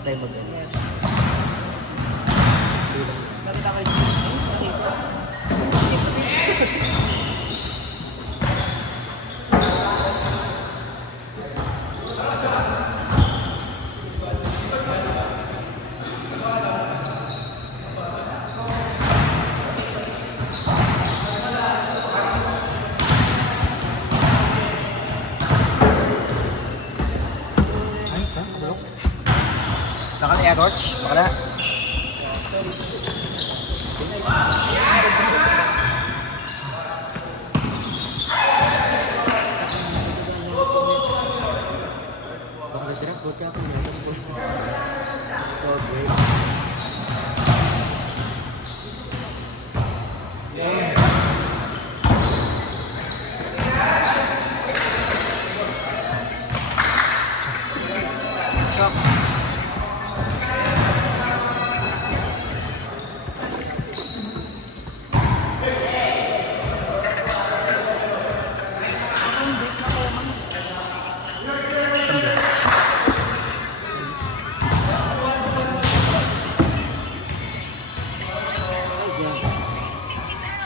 na tayo mag-ano. Yes. Nakita ko yung Philippines, nakita. Ay, saan? Bro? Saka na Edwards? Baka na. Baka nag-drop, huwag ka ako natin po. So great. Chop.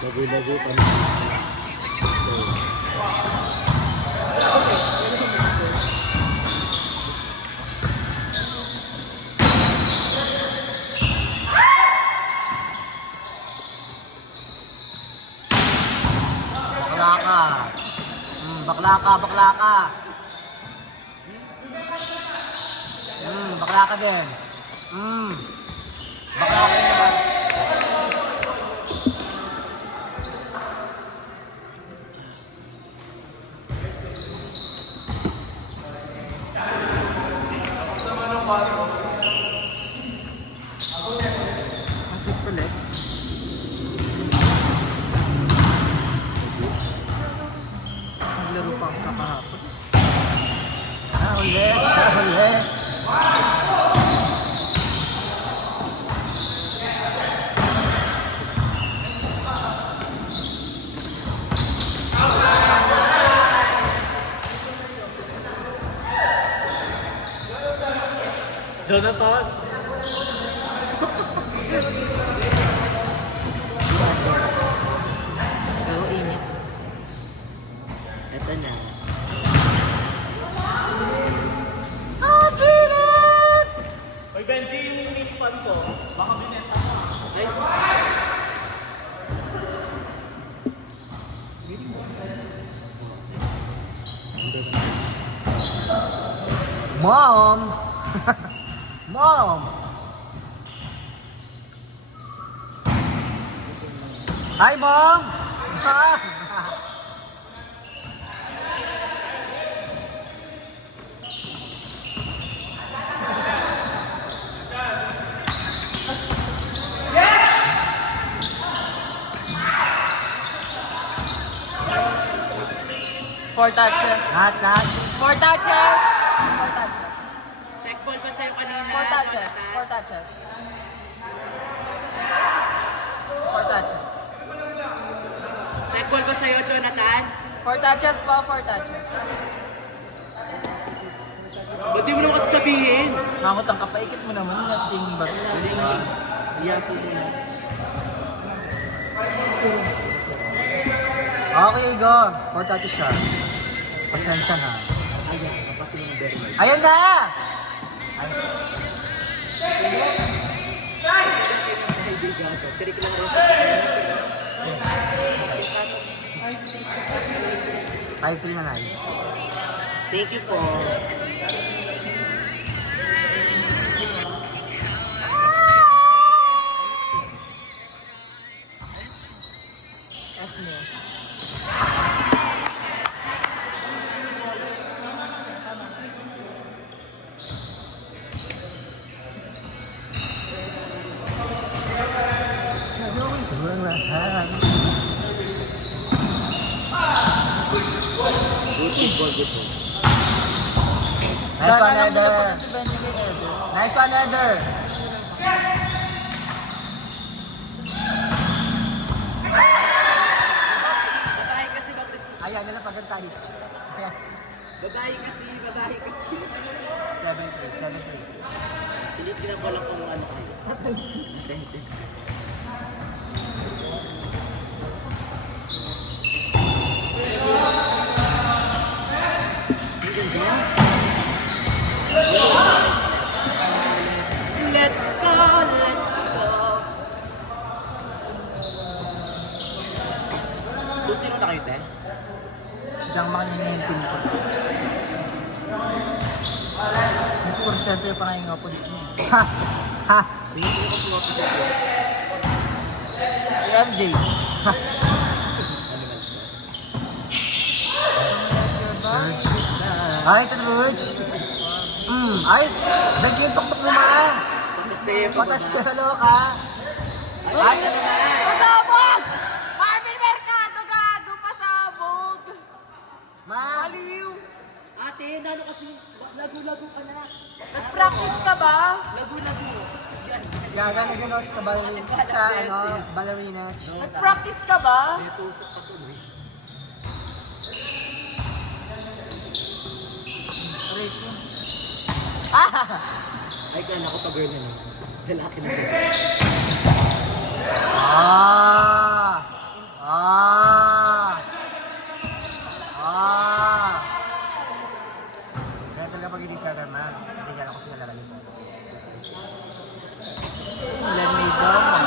Bago-bago pa na. Bakla ka. Bakla ka, bakla ka. Bakla ka din. Bakla ka din naman. Kasi ulit. Naglaro pa ako sa kahapon. Sa huli, sa huli. Jonathan! Pero init. Ito na. May 20 yung main fan ko. Baka binenta mo. Ay. Mom! Mom! Hi, Mom! Four touches. Lahat. 4 touches. 4 touches. Check ball pa sa'yo kanina. 4 touches. 4 touches. 4 touches. Check ball pa sa'yo, Jonathan. 4 touches po, 4 touches. Ba't di mo naman kasi sabihin? Mangot ang kapaikit mo naman nating baril. Hindi na. Iyato mo na. Okay, go. 4 touches siya. Pasensya na. Ayan, kapasin mo ng very well. Ayan na! Kaibigan ko. Tirik lang rin siya. 5-3 na nga. Thank you po. F niyo. Gagawin ko ang lahat. Nice one, Alam nila po Eder. na si Benji kay Edo. Nice one, Eder. Babae kasi mag-receive. Ayan, nila pag ang talis. Ayan. Babae kasi. 7-3, 7-3. Hindi Tinan ko lang kung ano kayo. Let's go, let's go. Doon sino na kayo, te? Diyan makanya yung team ko. Mas porsyento yung pangayong opposite mo. Ha! Ha! Hindi ko suwa ko sa iyo. MJ. George. Ay, ito George. Ay, naging tuktok mo ma. Pagkasaya ko Patas siya ka. Ay, Pasabog! Marvin Mercado, gago! Pasabog! ma. Aliw! Ate, nalo kasi lagu-lagu ka na. Nag-practice ka ba? Lagu-lagu. Yan. Gagana gano'n siya sa ballerina. Sa ano, ballerina. Nag-practice ka ba? May tusok pa tuloy. Aray ko. Ay, kala ko pa-girl na no. Lalaki na siya. Ah! Ah! Ah! Kaya talaga pag hindi siya naman, hindi ka ako sila lalagay po. Ilan may drama.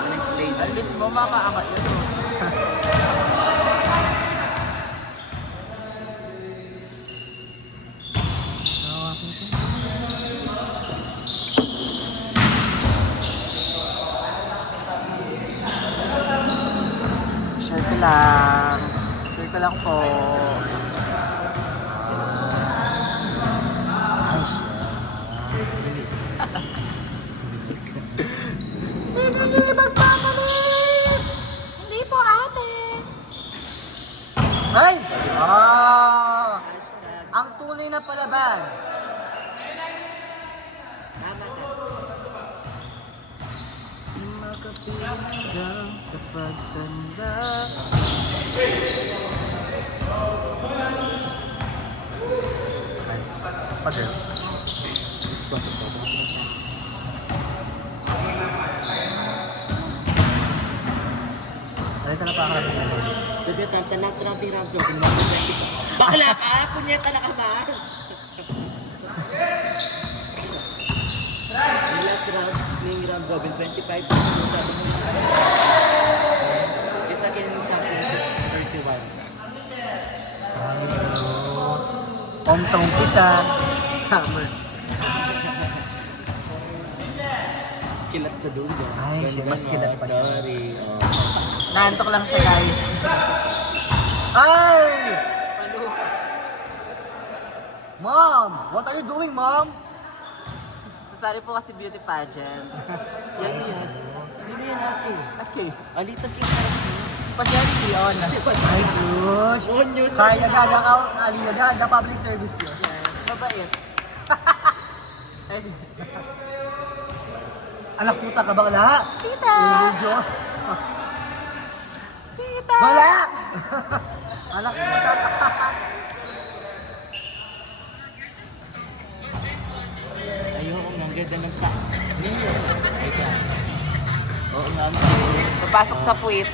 Walang play. Alis mo, makaangat yun. Share ko lang. Share ko lang po. Ay, siya. Hindi niyo magpapalit! Hindi po, ate. Ay! Ah! Ang tunay na palaban. Tama ka. Makapilang sa pagtanda. Pag-girl. Ay, ka na pa ako Sabi yung tanta, nasa lang yung round joke. Bakla ka? Punyeta na ka, ma? Yung last round, yung round robin, 25. Sabi mo. Yung sa akin yung championship, 31. Om sa umpisa. Scammer. Kilat sa dulo. Ay, shit, mas kilat pa siya. Sorry. Naantok lang siya, guys. Ay! Palo. Mom! What are you doing, Mom? Sasali po kasi beauty pageant. Yan yun. Hindi yan natin. Okay. Alitag yung harap Pasyente, on. Ay, good. On news. Kaya gaga ka, alina gaga, public service yun. Mabait. Ay, Anak puta ka bakla? Tita! Medyo. Tita! Bala! Anak puta ka. Ayoko, ang ganda ng ta. Niyo. Ay ka. Oo nga, ma. Papasok sa puwit.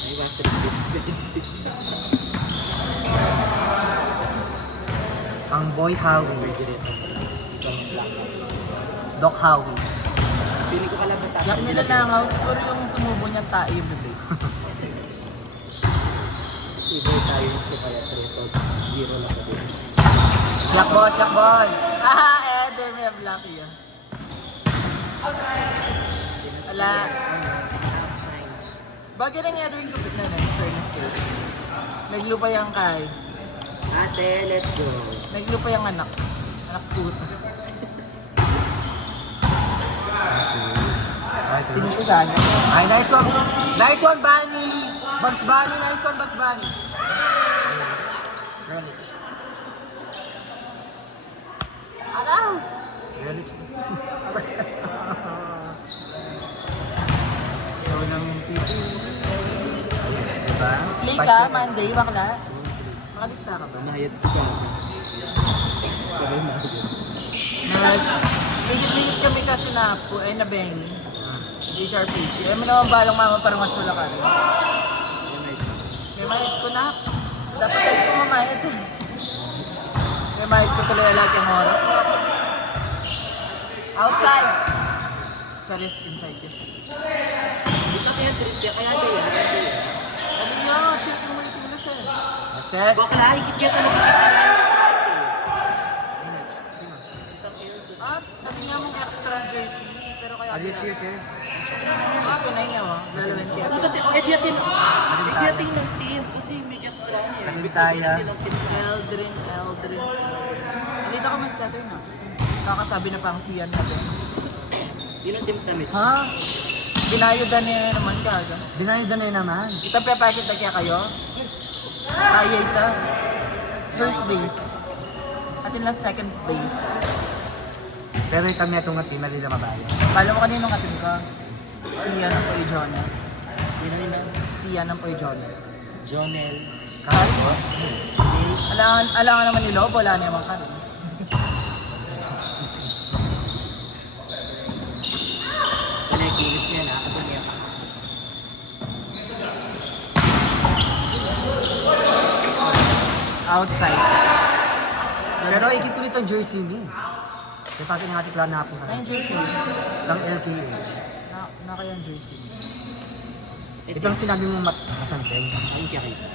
Ay, nasa legit. Ang boy Howie. Doc Howie. Pili ko pala matapos. Yak nila langaw, siguro yung sumubo niyang tayo yung bebe. Iba tayo yung kaya 3 0 lang ako. Checkball, checkball. Eder, may black yun. Wala. Bagay ng Eder yung gupit na na, fairness kayo. Naglupa yung kay. Ate, let's go. Naglupa yung anak. Anak puto. Sinusugan niya. Ay, nice one. Nice one, Bunny. Bugs Bunny, nice one, Bugs Bunny. Girlich. Araw! Girlich. Ikaw ng pipi. Diba? Play ka, Monday, bakla. Makalista ka ba? Mahayat ka. Ligit-ligit kami kasi na po, na Benny. HRPC. Eh, mo naman balang mama parang matsula ka rin. May mahit ko na. Dapat hindi ko mamahit eh. May mahit ko tuloy lahat yung oras. Outside! Sorry, inside yun. Dito kaya trip kaya kaya Ano yun? Shit, yung waiting list eh. Set. Bakla, ikit-kit na lang. At, ano nga mong extra jersey. Pero kaya... Are you cheat eh? Pinay niya mo. Lalawin kaya. Ediatin ng team kasi may extra niya. Kalintaya. Eldrin. Nandito ka mag-setter na. Kakasabi na pang siyan natin. Yun ang team tamits. Ha? Binayudan niya naman kaga. Binayad na naman. Kita pepakit na kaya kayo? Kaya ita. First base. Atin lang second base. Pero kami itong nga team, nalila mabaya. Pala mo kaninong atin ka? Siya ng Poy Jonah. Yun ang ina. Siya ng Poy Jonah. Jonel. Kahit Alangan naman ni Lobo, wala naman ka. Pinakilis niya na. Ito niya. Outside. pero ikit ko nito ang jersey ni. Kaya pati nga ating klan na po Na yung jersey. ng LKH. Na kaya yung jersey. Ito ang sinabi mo masanteng. Ayun kaya kita.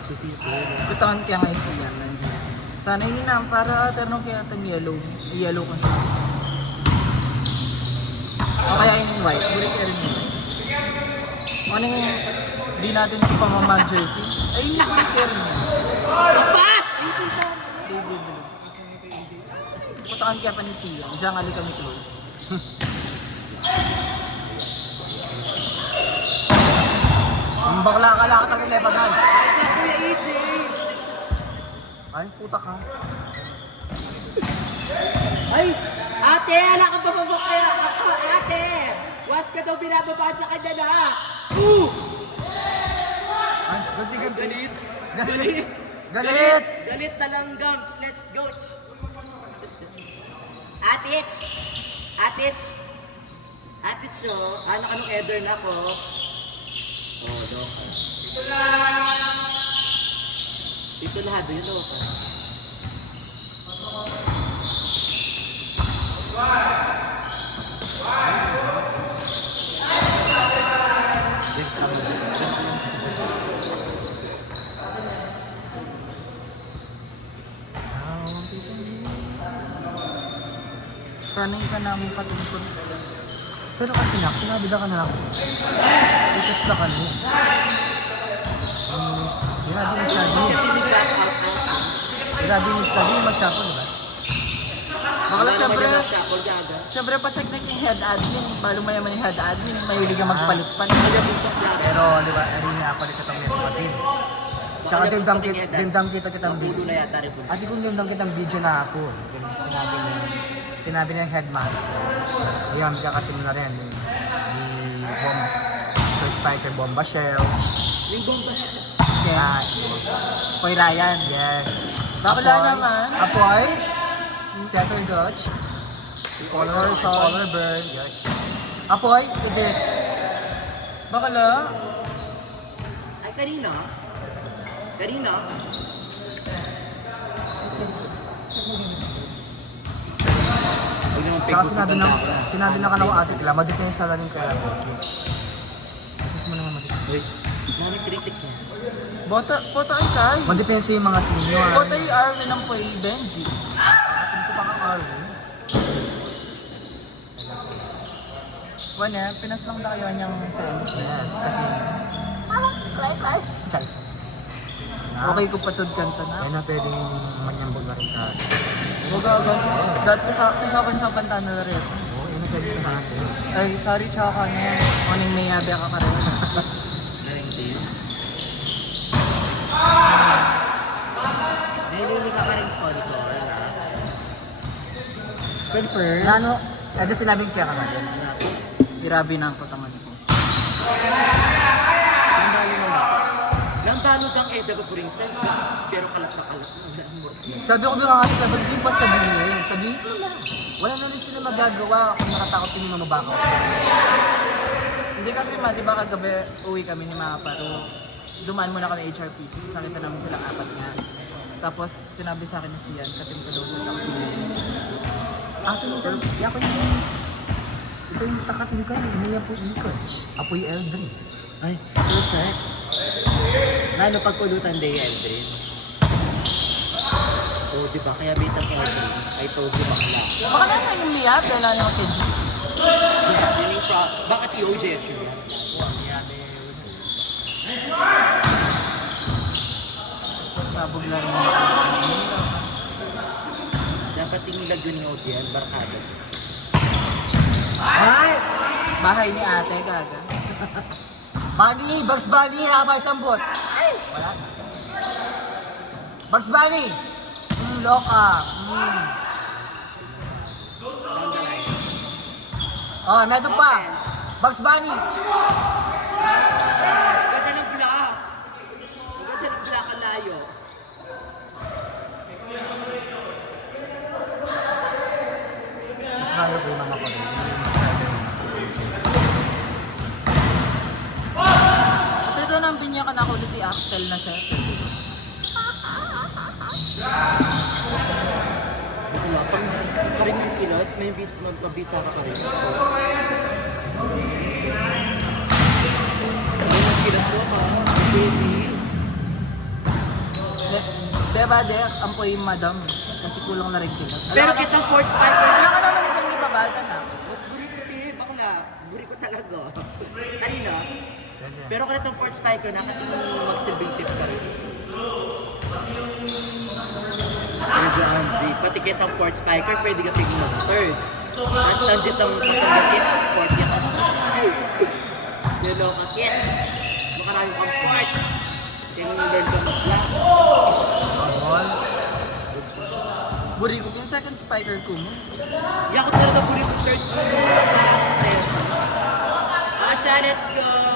Si Tito. Kutawan kaya nga yung siya ng jersey. Sana yun na, para tanong kaya itong yellow. Yellow ko siya. O kaya yun yung white. Buri kaya rin yung white. Ano yung di natin ito pamamag jersey? Ay, hindi buri kaya rin yun. Pass! Baby blue. Kutawan kaya pa ni Sia. Diyan ali kami close. Ang bakla ka lang ang lebagan. Sa Kuya AJ! Ay, puta ka. Ay! Ate! Ala ka ba kaya ako? Ate! Was ka daw binababaan sa kanya na! Ay, ganti. Galit! Galit! Galit! Galit na lang, Gums! Let's go! Atich! Atich! Atich, oh! Anong header na ko? Oh, no. Ito lahat, yun, no? Sanay ka namin patungkol. Pero kasi nak, sinabi na ka na ako. Ikas na ka na. Hiradi magsabi. Hiradi magsabi, magshapo, diba? Bakla syempre, Shuffle gaga. syempre pa check na yung head admin. Balo mayaman yung head admin. Mahilig ka magpalit pa. Pero, di ba, ari niya palit ka itong kapatid. Tsaka dindang kita kitang Pulo video. na yata rin po. At kung dindang kitang video na ako, sinabi niya yung headmaster. Ayan, kakatim na rin. First fighter Bomba Shell. Yung bomba siya. Ah, Poy Ryan. yes. Bakla naman. Apoy. Setter Dutch. Polar Bird. Yes. Apoy, Edith. Bakla? Ay, kanina? Kanina? Tsaka sinabi na ka na ate Kla, madepensa na rin kaya ako. Mas mo naman madepensa. Uy, mami kritik yan. Bota ay kay. Madepensa yung mga team nyo. Bota yung Arvin ng Poy Benji. Atin ko pa kang Arvin. Wane, pinas lang na kayo niyang sense. Yes, kasi... Chay. Okay ko patod kanta na. Ayun na pwedeng manyambog na rin ka. Huwag agad. Dahil pisapan sa kanta na rin. Oo, yun na pwedeng natin. Ay, sorry tsaka niya. Kuning may yabe ka ka rin. Nahilili ka ka rin sponsor. Prefer. Ano? Ito sinabing kaya ka nga din. Grabe na ang patangan ko. Nang dalo kang Eda Baburingsan, pero kalat na kalat. Sabi ko mga kapatid, ba't di ba sabihin? Sabihin mo lang. Wala na rin sila magagawa kung nakatakot yung mga baka. Hindi kasi ma, di ba kagabi uwi kami ni Mama Paro. Dumaan muna kami HRPC, nakita namin silang apat nga. Tapos sinabi sa akin na siyan, katim ko daw siya, tapos sinili. Ato nito, ako yung guys. Ito yung takatin ka, inaya po i-coach. Apoy Eldrin. Ay, perfect. Lalo pagpulutan day, Eldrin. Oh, di ba? Kaya bitang Eldrin. I told you bakla. Baka naman yung liyap, dahil ano yung kid. Yeah, yun yung bakit yung OJ at yun? Sabog lang rin. Dapat tingilad yun yung OJ, barkada. Ay! Bahay ni ate, gaga. Bunny! Bugs Bunny! Haba isang bot! Ay! Wala na. Bugs Bunny! Loka! Oh, meron pa! Bugs Bunny! Ganda ng black! Ganda ng black ang layo. Mas bago po yung mga pagod. At ito nang binyakan ako ulit ni Axel na set. Wala, pa rin yung kilot, may mabisa ka pa rin. Ano yung kilot ko ka? Baby. Diba, Dek? Ampoy yung madam. Kasi kulang na rin kilot. Pero kitang fourth spiker. Alam ka naman itong ibabata na. Mas buri ko din, bakla. Buri ko talaga. Kanina. Pero kung itong fourth spiker, nakatingin mo magsilbing tip ka rin. Medyo angry. Pati kitang fourth spiker, pwede ka tingin ng third. Tapos nandiyan sa kitch, fourth ka. Yellow ka kitch. Makarami kang fourth. Kaya learn ka mag-black. Buri ko yung second spiker ko mo. Yan ko talaga buri ko third session. Asha, let's go!